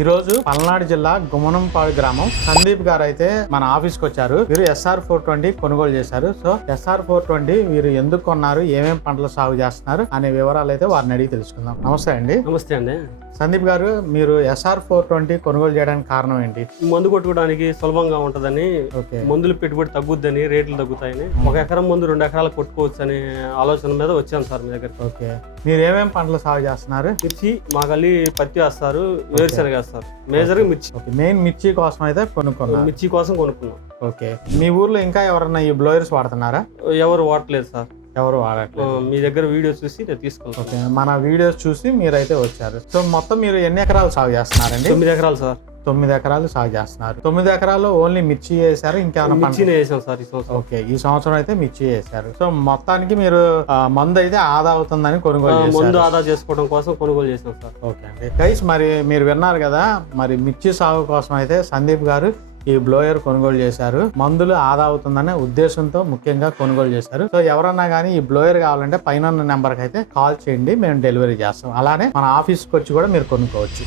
ఈ రోజు పల్నాడు జిల్లా గుమ్మనంపాడు గ్రామం సందీప్ గారు అయితే మన ఆఫీస్ కి వచ్చారు. వీరు SR420 కొనుగోలు చేశారు. సో SR420 వీరు ఎందుకు కొన్నారు, ఏమేం పంటలు సాగు చేస్తున్నారు అనే వివరాలు అయితే వారిని అడిగి తెలుసుకుందాం. నమస్తే అండి. నమస్తే అండి. సందీప్ గారు, మీరు SR420 కొనుగోలు చేయడానికి కారణం ఏంటి? మందు కొట్టుకోవడానికి సులభంగా ఉంటదని, ఓకే, మందులు పెట్టుబడి తగ్గుద్దని, రేట్లు తగ్గుతాయని, ఒక ఎకరం ముందు 2 ఎకరాలు కొట్టుకోవచ్చు అనే ఆలోచన మీద వచ్చాను సార్ మీ దగ్గర. ఓకే, మీరు ఏమేం పంటలు సాగు చేస్తున్నారు? మిర్చి, మాగల్లి, పత్తి వేస్తారు, వేరుశనగ వేస్తారు. మేజర్ గా మిర్చి. ఓకే, మెయిన్ మిర్చి కోసం అయితే కొనుక్కున్నారు. మిర్చి కోసం కొనుక్కున్నాం. ఓకే, మీ ఊర్లో ఇంకా ఎవరన్నా ఈ బ్లోయర్స్ వాడుతున్నారా? ఎవరు వాడలేదు సార్. ఎవరు వాడట్లేదు. మీ దగ్గర వీడియో చూసి నేను తీసుకుంటాను. ఓకే, మన వీడియోస్ చూసి మీరైతే వచ్చారు. సో మొత్తం మీరు ఎన్ని ఎకరాలు సాగు చేస్తున్నారండి? 9 ఎకరాలు సార్. 9 ఎకరాలు సాగు చేస్తున్నారు. 9 ఎకరాల్లో ఓన్లీ మిర్చి వేసారు, ఇంకేమైనా మిర్చినే వేసాం సార్ ఈ సంవత్సరం. ఓకే, ఈ సంవత్సరం అయితే మిర్చి వేసారు. సో మొత్తానికి మీరు మందు అయితే ఆదా అవుతుందని కొనుగోలు చేశారు. మందు ఆదా చేసుకోవడం కోసం కొనుగోలు చేసాం సార్. ఓకే అండి. గైస్, మరి మీరు విన్నారు కదా, మరి మిర్చి సాగు కోసం అయితే సందీప్ గారు ఈ బ్లోయర్ కొనుగోలు చేశారు. మందులు ఆదా అవుతుందనే ఉద్దేశంతో ముఖ్యంగా కొనుగోలు చేశారు. సో ఎవరన్నా కానీ ఈ బ్లోయర్ కావాలంటే పైన నెంబర్కి అయితే కాల్ చేయండి, మేము డెలివరీ చేస్తాం. అలానే మన ఆఫీస్కి వచ్చి కూడా మీరు కొనుక్కోవచ్చు.